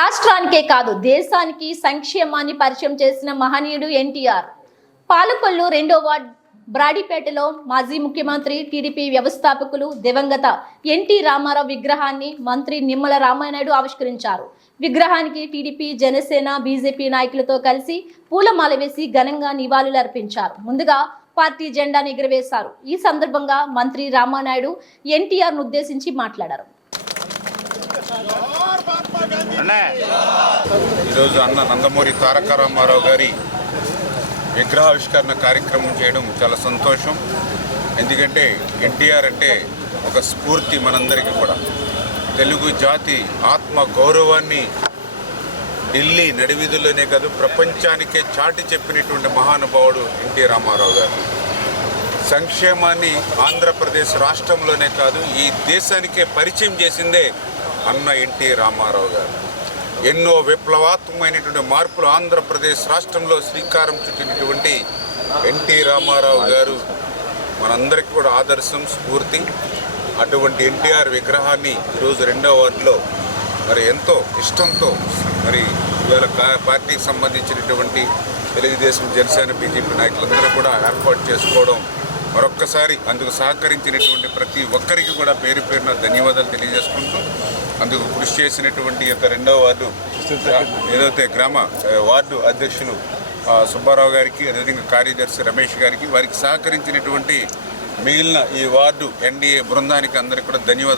రాష్ట్రానికే కాదు దేశానికి సంక్షేమాన్ని పరిచయం చేసిన మహనీయుడు ఎన్టీఆర్. పాలకొల్లు రెండో వార్డ్ బ్రాడీపేటలో మాజీ ముఖ్యమంత్రి టీడీపీ వ్యవస్థాపకులు దివంగత ఎన్టీ రామారావు విగ్రహాన్ని మంత్రి నిమ్మల రామానాయుడు ఆవిష్కరించారు. విగ్రహానికి టీడీపీ జనసేన బీజేపీ నాయకులతో కలిసి పూలమాల వేసి ఘనంగా నివాళులు అర్పించారు. ముందుగా పార్టీ జెండాను ఎగురవేశారు. ఈ సందర్భంగా మంత్రి రామానాయుడు ఎన్టీఆర్ను ఉద్దేశించి మాట్లాడారు. ఈరోజు అన్న నందమూరి తారక రామారావు గారి విగ్రహావిష్కరణ కార్యక్రమం చేయడం చాలా సంతోషం. ఎందుకంటే ఎన్టీఆర్ అంటే ఒక స్ఫూర్తి మనందరికీ కూడా. తెలుగు జాతి ఆత్మ గౌరవాన్ని ఢిల్లీ నడివిధుల్లోనే కాదు ప్రపంచానికే చాటి చెప్పినటువంటి మహానుభావుడు ఎన్టీ రామారావు గారు. సంక్షేమాన్ని ఆంధ్రప్రదేశ్ రాష్ట్రంలోనే కాదు ఈ దేశానికే పరిచయం చేసిందే అన్న ఎన్టీ రామారావు గారు. ఎన్నో విప్లవాత్మకమైనటువంటి మార్పులు ఆంధ్రప్రదేశ్ రాష్ట్రంలో శ్రీకారం చుట్టినటువంటి ఎన్టీ రామారావు గారు. మనందరికీ కూడా ఆదర్శం స్ఫూర్తి. అటువంటి ఎన్టీఆర్ విగ్రహాన్ని ఈరోజు రెండో వార్డులో మరి ఎంతో ఇష్టంతో మరి ఇవాళ పార్టీకి సంబంధించినటువంటి తెలుగుదేశం జనసేన బీజేపీ నాయకులందరూ కూడా ఏర్పాటు చేసుకోవడం మరొక్కసారి అందుకు సహకరించినటువంటి ప్రతి ఒక్కరికి కూడా పేరు పేరున ధన్యవాదాలు తెలియజేసుకుంటూ అందుకు కృషి చేసినటువంటి యొక్క రెండవ వార్డు ఏదైతే గ్రామ వార్డు అధ్యక్షులు సుబ్బారావు గారికి అదేవిధంగా కార్యదర్శి రమేష్ గారికి వారికి సహకరించినటువంటి మిగిలిన ఈ వార్డు ఎన్డీఏ బృందానికి అందరికీ కూడా ధన్యవాదాలు